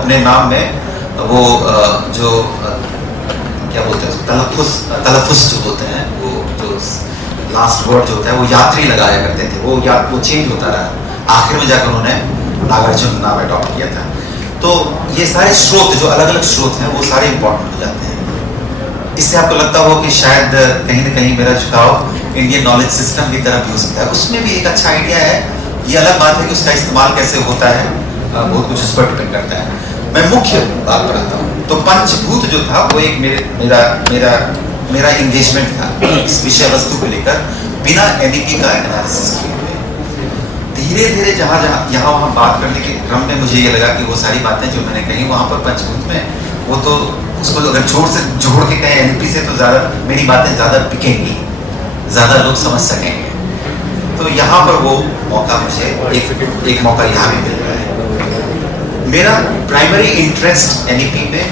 अपने नाम में वो जो क्या बोलते हैं तलफ़ुज़ जो होते हैं, वो जो लास्ट वर्ड जो होता है वो यात्री लगाया करते थे, वो चेंज होता रहा। आखिर में जाकर उन्होंने नागार्जुन नाम अडॉप्ट किया था। तो ये सारे स्रोत जो अलग अलग स्रोत हैं वो सारे इंपॉर्टेंट हो जाते हैं। इससे आपको लगता हो कि शायद कहीं ना कहीं मेरा झुकाव इंडियन नॉलेज सिस्टम की तरफ भी हो सकता है। उसमें भी एक अच्छा आइडिया है, ये अलग बात है कि उसका इस्तेमाल कैसे होता है, बहुत कुछ उस पर डिपेंड करता है। मैं मुख्य बात पर आता हूँ। तो पंचभूत जो था वो एक मेरा एंगेजमेंट था इस विषय वस्तु को लेकर, बिना एनईपी का एनालिसिस किए हुए। धीरे धीरे जहाँ यहाँ वहाँ बात करने के क्रम में मुझे ये लगा कि वो सारी बातें जो मैंने कही वहाँ पर पंचभूत में, वो तो उसको अगर जोड़ के कहें एनईपी से, तो ज़्यादा मेरी बातें ज़्यादा बिकेंगी, ज़्यादा लोग समझ सकेंगे। तो यहाँ पर वो मौका मुझे एक मौका यहाँ भी मिल रहा है। मेरा प्राइमरी इंटरेस्ट एनईपी में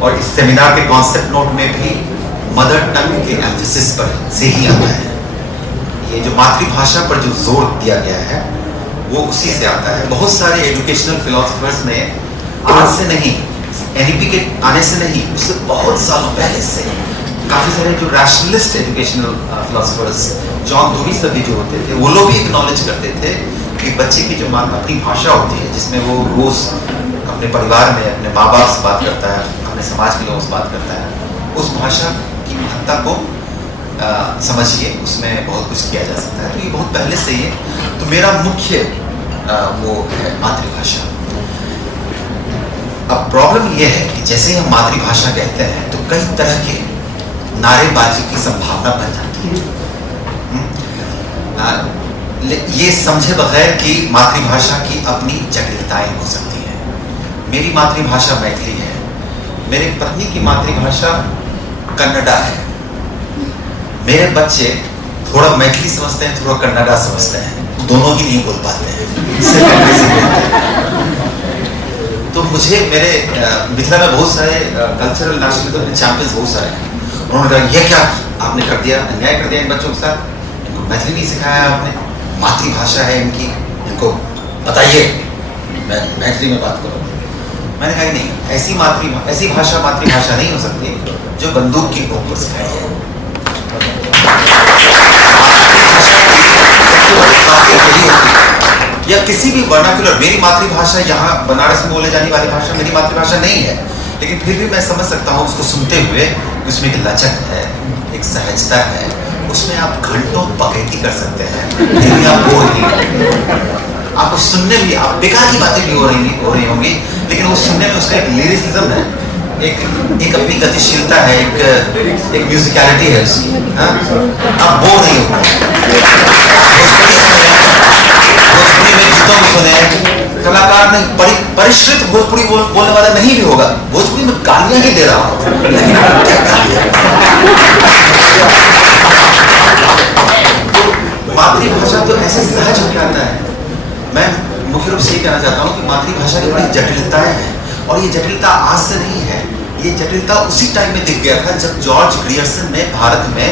और इस सेमिनार के कॉन्सेप्ट नोट में भी मदर टंग के एम्फेसिस पर से ही आता है। ये जो मातृभाषा पर जो जोर दिया गया है वो उसी से आता है। बहुत सारे एजुकेशनल फिलोसफर्स ने आज से नहीं, एनईपी के आने से नहीं, उससे बहुत सालों पहले से काफी सारे जो rationalist educational philosophers, John dewy सभी जो होते थे, वो लोग भी एक्नॉलेज करते थे कि बच्चे की जो अपनी भाषा होती है, जिसमें वो रोज अपने परिवार में अपने माँ बाप से बात करता है, अपने समाज के लोगों से बात करता है, उस भाषा की महत्ता को समझिए, उसमें बहुत कुछ किया जा सकता है। तो ये बहुत पहले से ही है। तो मेरा मुख्य वो है मातृभाषा। अब प्रॉब्लम ये है कि जैसे ही हम मातृभाषा कहते हैं तो कई तरह के नारेबाजी की संभावना बन जाती है, ये समझे बगैर कि मातृभाषा की अपनी जटिलताएं हो सकती हैं। मेरी मातृभाषा मैथिली है, मेरी पत्नी की मातृभाषा कन्नड़ा है। मेरे बच्चे थोड़ा मैथिली समझते हैं, थोड़ा कन्नड़ा समझते हैं, दोनों ही नहीं बोल पाते हैं, सिर्फ अंग्रेजी बोलते हैं। तो मुझे मेरे मिथिला में बहुत सारे कल्चरल नेशनल के चैंपियंस बहुत सारे हैं। उन्होंने कहा ये क्या आपने कर दिया, अन्याय कर दिया इन बच्चों के साथ, इनको मैथिली नहीं सिखाया आपने, मातृभाषा है इनकी, इनको बताइए मैथिली में बात करो। मैंने कहा नहीं, ऐसी भाषा मातृभाषा नहीं हो सकती जो बंदूक की नोक पर सिखाई है। या किसी भी वर्नाक्युलर, मेरी मातृभाषा यहाँ बनारस में बोले जाने वाली भाषा मेरी मातृभाषा नहीं है, लेकिन फिर भी मैं समझ सकता हूँ उसको सुनते हुए, उसमें एक लचक है, एक सहजता है, उसमें आप घंटों बगैती कर सकते हैं, फिर भी आप बोर नहीं, आपको सुनने भी, आप बेकार की बातें भी हो रही होंगी, लेकिन वो सुनने में उसका एक लिरिसिज्म है, एक अपनी गतिशीलता है, एक म्यूजिकलिटी है उसकी, आप बोर नहीं होंगे। भोजपुरी में गीतों में सुने, कलाकार ने परिष्कृत भोजपुरी बोलने वाला नहीं भी होगा, भोजपुरी में गालियां ही दे रहा हूं, मातृभाषा तो ऐसे सहज हो जाता है। मैं मुख्य रूप से ये कहना चाहता हूँ कि मातृभाषा की बड़ी जटिलताएं हैं, और ये जटिलता आज से नहीं है, ये जटिलता उसी टाइम में दिख गया था जब जॉर्ज ग्रियर्सन ने भारत में,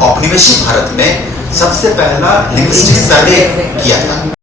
औपनिवेशिक भारत में सबसे पहला लिंग्विस्टिक सर्वे किया था।